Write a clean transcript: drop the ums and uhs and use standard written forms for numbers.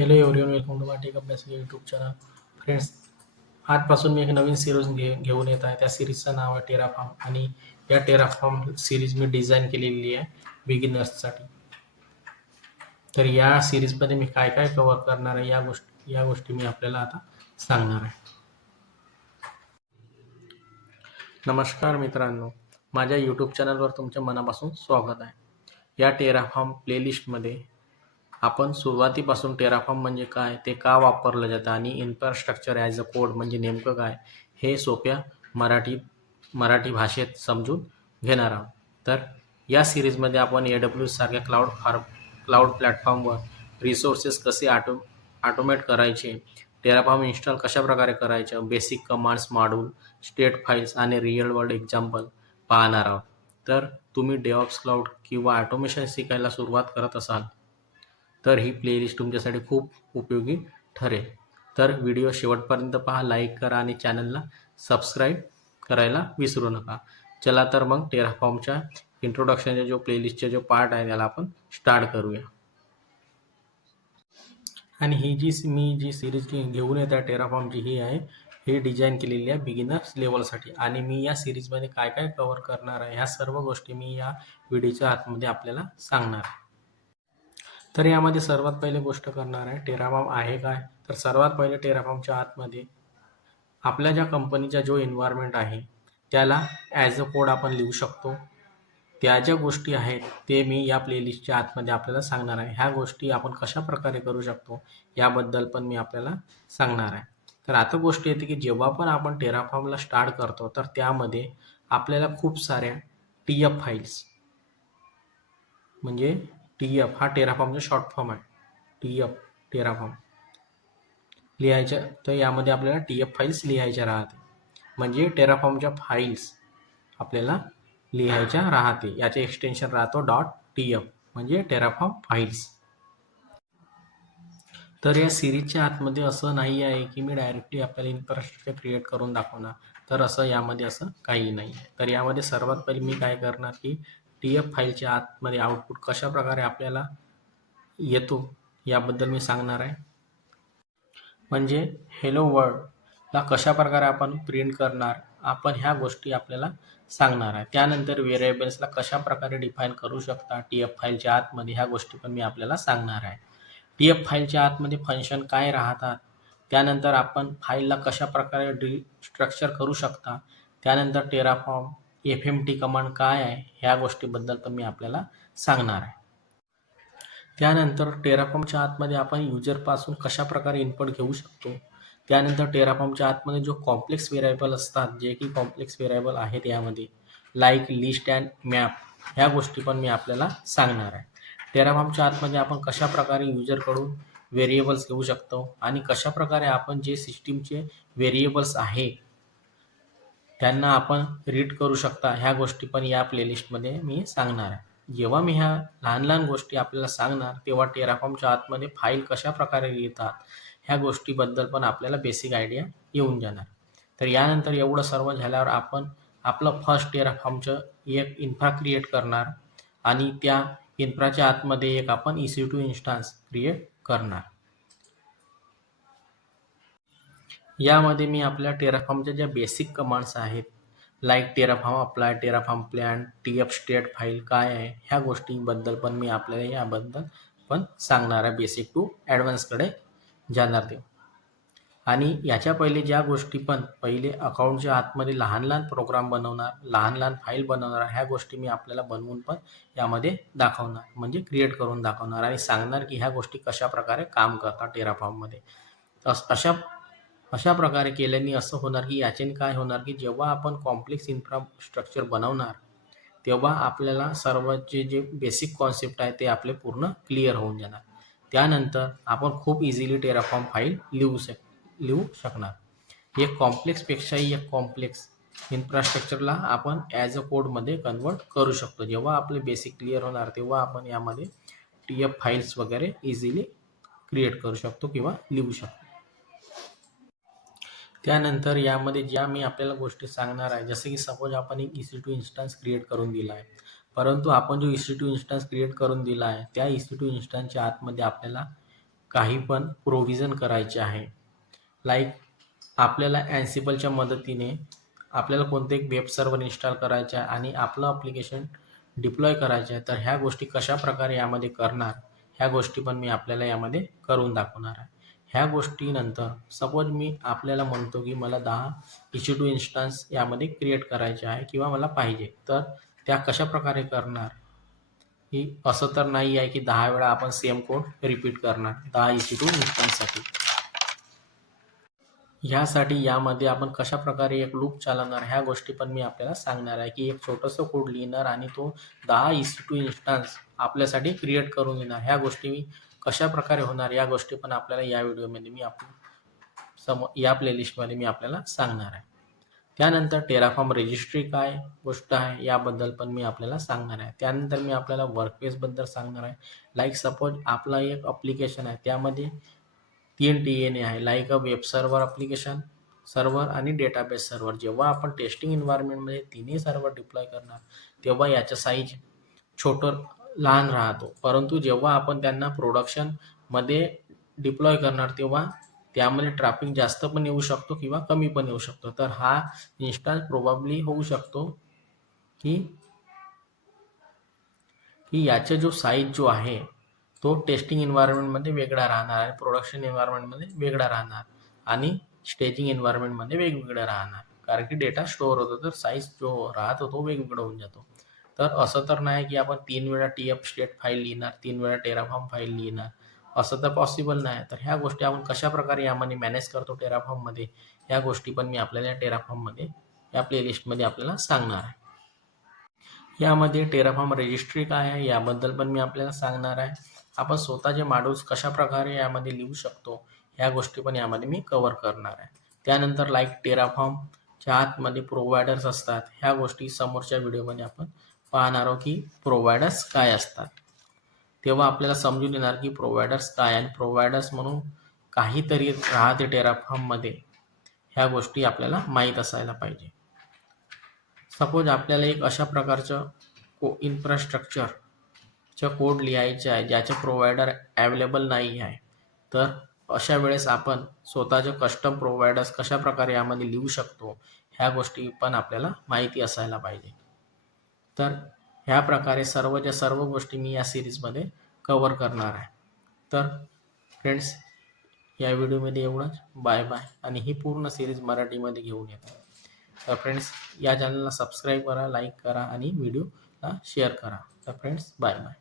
Hello everyone, welcome to my tech Abhyas YouTube channel. Friends, आजपासून मी एक नवीन सिरीज घेऊन येत आहे. त्या सिरीजचं नाव आहे टेराफॉर्म आणि या टेराफॉर्म सिरीज मी डिझाईन केलेली आहे बिगिनर्ससाठी. तर या सिरीजमध्ये मी काय काय कव्हर करणार आहे या गोष्टी मी आपल्याला आता सांगणार आहे. नमस्कार मित्रांनो, माझ्या यूट्यूब चॅनलवर तुमच्या मनापासून स्वागत आहे. या टेराफॉर्म प्लेलिस्टमध्ये आपण सुरुवातीपासून टेराफॉर्म म्हणजे काय, ते का वापरलं जातं आणि इन्फ्रास्ट्रक्चर ॲज अ कोड म्हणजे नेमकं काय, हे सोप्या मराठी भाषेत समजून घेणार आहोत. तर या सिरीजमध्ये आपण AWS सारख्या क्लाउड प्लॅटफॉर्मवर रिसोर्सेस कसे ऑटोमेट करायचे, टेराफॉर्म इन्स्टॉल कशाप्रकारे करायचं, basic commands, module, state files आणि रिअल वर्ल्ड एक्झाम्पल पाहणार आहोत. तर तुम्ही डेव्हऑप्स क्लाउड किंवा ऑटोमेशन शिकायला सुरुवात करत असाल तर ही प्लेलिस्ट तुमच्यासाठी खूप उपयोगी ठरेल. तर व्हिडिओ शेवटपर्यंत पहा, लाईक करा आणि चॅनलला सबस्क्राईब करायला विसरू नका. चला तर मग टेराफॉर्मच्या इंट्रोडक्शनच्या जो प्लेलिस्टचा जो पार्ट आहे त्याला आपण स्टार्ट करूया. आणि ही जी सिरीज घेऊन येत आहे टेराफॉर्मची, ही डिझाईन केलेली आहे बिगिनर्स लेवलसाठी. आणि मी या सिरीजमध्ये काय काय कव्हर करणार आहे ह्या सर्व गोष्टी मी या व्हिडिओच्या आतमध्ये आपल्याला सांगणार आहे. तर यामध्ये सर्वात पहिली गोष्ट करणार आहे टेराफॉर्म आहे काय. तर सर्वात पहिले टेराफॉर्मच्या आतमध्ये आपल्या ज्या कंपनीचा जो एन्व्हायरमेंट आहे त्याला ॲज अ कोड आपण लिहू शकतो. त्या ज्या गोष्टी आहेत ते मी या प्लेलिस्टच्या आतमध्ये आपल्याला सांगणार आहे. ह्या गोष्टी आपण कशा प्रकारे करू शकतो याबद्दल पण मी आपल्याला सांगणार आहे. तर आता गोष्ट येते की जेव्हा पण आपण टेराफॉर्मला स्टार्ट करतो तर त्यामध्ये आपल्याला खूप साऱ्या TF फाईल्स, म्हणजे TF हा टेराफॉर्मचा शॉर्ट फॉर्म आहे. TF टेराफॉर्म लिहायच्या, तर यामध्ये आपल्याला TF फाईल्स लिहायच्या राहते. म्हणजे टेराफॉर्मच्या फाईल्स आपल्याला लिहायच्या राहते. याचे एक्सटेन्शन राहतो .tf म्हणजे टेराफॉर्म फाईल्स. तर या सिरीजच्या आतमध्ये असं नाही आहे की मी डायरेक्टली आपल्याला इन्फ्रास्ट्रक्चर क्रिएट करून दाखवणार. तर यामध्ये असं काही नाही आहे. तर यामध्ये सर्वात पहिले मी काय करणार की TF फाईलच्या आतमध्ये आउटपुट कशा प्रकारे आपल्याला येतो याबद्दल मी सांगणार आहे. म्हणजे हेलो वर्ल्डला कशा प्रकारे आपण प्रिंट करणार, आपण ह्या गोष्टी आपल्याला सांगणार आहे. त्यानंतर व्हेरिएबल्सला कशा प्रकारे डिफाईन करू शकता TF फाईलच्या आतमध्ये, ह्या गोष्टी पण मी आपल्याला सांगणार आहे. TF फाईलच्या आतमध्ये फंक्शन काय राहतात, त्यानंतर आपण फाईलला कशा प्रकारे स्ट्रक्चर करू शकता, त्यानंतर टेराफॉर्म FMT कमांड काय आहे ह्या गोष्टीबद्दल पण मी आपल्याला सांगणार आहे. त्यानंतर टेराफॉर्मच्या आतमध्ये आपण युजरपासून कशा प्रकारे इनपुट घेऊ शकतो. त्यानंतर टेराफॉर्मच्या आतमध्ये जो कॉम्प्लेक्स व्हेरिएबल असतात, जे की कॉम्प्लेक्स व्हेरिएबल आहेत यामध्ये, लाईक लिस्ट अँड मॅप, ह्या गोष्टी पण मी आपल्याला सांगणार आहे. टेराफॉर्मच्या आतमध्ये आपण कशा प्रकारे युजरकडून व्हेरिएबल्स घेऊ शकतो आणि कशा प्रकारे आपण जे सिस्टीमचे व्हेरिएबल्स आहे त्यांना आपण रीड करू शकता, ह्या गोष्टी पण या प्लेलिस्टमध्ये मी सांगणार आहे. जेव्हा मी ह्या लहान लहान गोष्टी आपल्याला सांगणार तेव्हा टेराफॉर्मच्या आतमध्ये फाईल कशा प्रकारे लिहितात ह्या गोष्टीबद्दल पण आपल्याला बेसिक आयडिया येऊन जाणार. तर यानंतर एवढं सर्व झाल्यावर आपण आपलं फर्स्ट टेराफॉर्मचं एक इन्फ्रा क्रिएट करणार आणि त्या इन्फ्राच्या आतमध्ये एक आपण EC2 इन्स्टन्स क्रिएट करणार. यामध्ये मी आपल्या टेराफॉर्मच्या ज्या बेसिक कमांड्स आहेत, like Terraform apply, Terraform plan, TF state file काय आहे ह्या गोष्टींबद्दल पण मी आपल्याला याबद्दल पण सांगणार आहे. बेसिक टू ॲडव्हान्सकडे जाणार ते. आणि याच्या पहिले ज्या गोष्टी पण पहिले अकाउंटच्या आतमध्ये लहान लहान प्रोग्राम बनवणार, लहान लहान फाईल बनवणार, ह्या गोष्टी मी आपल्याला बनवून पण यामध्ये दाखवणार, म्हणजे क्रिएट करून दाखवणार आणि सांगणार की ह्या गोष्टी कशा प्रकारे काम करतात टेराफॉर्ममध्ये. अशा प्रकारे केल्याने असं होणार की याच्याने काय होणार की जेव्हा आपण कॉम्प्लेक्स इन्फ्रास्ट्रक्चर बनवणार तेव्हा आपल्याला सर्व जे बेसिक कॉन्सेप्ट आहे ते आपले पूर्ण क्लिअर होऊन जाणार. त्यानंतर आपण खूप इझिली टेराफॉर्म फाईल लिहू शकणार. एक कॉम्प्लेक्सपेक्षाही एक कॉम्प्लेक्स इन्फ्रास्ट्रक्चरला आपण ॲज अ कोडमध्ये कन्वर्ट करू शकतो. जेव्हा आपले बेसिक क्लिअर होणार तेव्हा आपण यामध्ये TF फाईल्स वगैरे इझिली क्रिएट करू शकतो किंवा लिहू शकतो. त्यानंतर यामध्ये ज्या मी आपल्याला गोष्टी सांगणार आहे, जसं की सपोज आपण एक EC2 इन्स्टन्स क्रिएट करून दिला आहे, परंतु आपण जो EC2 इन्स्टन्स क्रिएट करून दिला आहे त्या EC2 इन्स्टन्सच्या आतमध्ये आपल्याला काही पण प्रोव्हिजन करायचे आहे. लाईक आपल्याला Ansibleच्या मदतीने आपल्याला कोणते एक वेब सर्व्हर इन्स्टॉल करायचे आहे आणि आपलं ॲप्लिकेशन डिप्लॉय करायचे आहे. तर ह्या गोष्टी कशाप्रकारे यामध्ये करणार, ह्या गोष्टी पण मी आपल्याला यामध्ये करून दाखवणार आहे. ह्या गोष्टीनंतर सपोज मी आपल्याला म्हणतो की मला 10 EC2 इन्स्टन्स यामध्ये क्रिएट करायचे आहे किंवा मला पाहिजे. तर त्या कशाप्रकारे करणार, की असं तर नाही आहे की 10 वेळा आपण सेम कोड रिपीट करणार 10 EC2 इन्स्टन्ससाठी. ह्यासाठी यामध्ये आपण कशाप्रकारे एक लूप चालवणार ह्या गोष्टी पण मी आपल्याला सांगणार आहे, की एक छोटंसं कोड लिहिणार आणि तो 10 EC2 इन्स्टन्स आपल्यासाठी क्रिएट करून देणार. ह्या गोष्टी कशाप्रकारे होणार या गोष्टी पण आपल्याला या व्हिडिओमध्ये मी या प्लेलिस्टमध्ये मी आपल्याला सांगणार आहे. त्यानंतर टेराफॉर्म रजिस्ट्री काय गोष्ट आहे याबद्दल पण मी आपल्याला सांगणार आहे. त्यानंतर मी आपल्याला वर्कबेसबद्दल सांगणार आहे. लाईक सपोज आपला एक ॲप्लिकेशन आहे, त्यामध्ये 3 TNA आहे, like a web server application server आणि डेटाबेस सर्व्हर. जेव्हा आपण टेस्टिंग एन्व्हायरमेंटमध्ये तिन्ही सर्व्हर डिप्लॉय करणार, तेव्हा याचं साईज छोटं लहान राहतो. परंतु जेव्हा आपण त्यांना प्रोडक्शनमध्ये डिप्लॉय करणार, तेव्हा त्यामध्ये ट्रॅफिक जास्त पण येऊ शकतो किंवा कमी पण येऊ शकतो. तर हा इन्स्टन्स प्रोबॅबली होऊ शकतो की की याचा जो साईज जो आहे तो टेस्टिंग एन्व्हायरमेंटमध्ये वेगळा राहणार आणि प्रोडक्शन एन्व्हायरमेंटमध्ये वेगळा राहणार आणि स्टेजिंग एन्व्हायरमेंटमध्ये वेगवेगळा राहणार. कारण की डेटा स्टोअर होतो, तर साईज जो राहतो तो वेगवेगळा होऊन जातो. तर असं तर नाही की आपण 3 वेळा TF स्टेट फाईल लिहिणार, 3 वेळा टेराफॉर्म फाईल लिहिणार, असं तर पॉसिबल नाही. तर ह्या गोष्टी आपण कशाप्रकारे यामध्ये मॅनेज करतो टेराफॉर्ममध्ये, ह्या गोष्टी पण मी आपल्याला टेराफॉर्ममध्ये या प्लेलिस्टमध्ये आपल्याला सांगणार आहे. यामध्ये टेराफॉर्म रजिस्ट्री काय आहे याबद्दल पण मी आपल्याला सांगणार आहे. आपण स्वतःचे मॉड्यूल्स कशाप्रकारे यामध्ये लिहू शकतो ह्या गोष्टी पण यामध्ये मी कव्हर करणार आहे. त्यानंतर लाईक टेराफॉर्मच्या आतमध्ये प्रोव्हायडर्स असतात, ह्या गोष्टी समोरच्या व्हिडिओमध्ये आपण पाहणार आहोत की प्रोव्हायडर्स काय असतात. तेव्हा आपल्याला समजून येणार की प्रोव्हायडर्स काय आणि प्रोव्हायडर्स म्हणून काहीतरी राहते टेराफॉर्ममध्ये, ह्या गोष्टी आपल्याला माहीत असायला पाहिजे. सपोज आपल्याला एक अशा प्रकारचं इन्फ्रास्ट्रक्चरचं कोड लिहायचं आहे ज्याचे प्रोव्हायडर अवेलेबल नाही आहे. तर अशा वेळेस आपण स्वतःचे कस्टम प्रोव्हायडर्स कशाप्रकारे यामध्ये लिहू शकतो ह्या गोष्टी पण आपल्याला माहिती असायला पाहिजे. तर ह्या प्रकारे सर्वच्या सर्व गोष्टी मी या सिरीजमध्ये कव्हर करणार आहे. तर फ्रेंड्स, या व्हिडिओमध्ये एवढंच. Bye bye. आणि ही पूर्ण सिरीज मराठीमध्ये घेऊन येतो. तर फ्रेंड्स, या चॅनलला सबस्क्राईब करा, लाईक करा आणि व्हिडिओला शेअर करा. तर फ्रेंड्स, बाय बाय.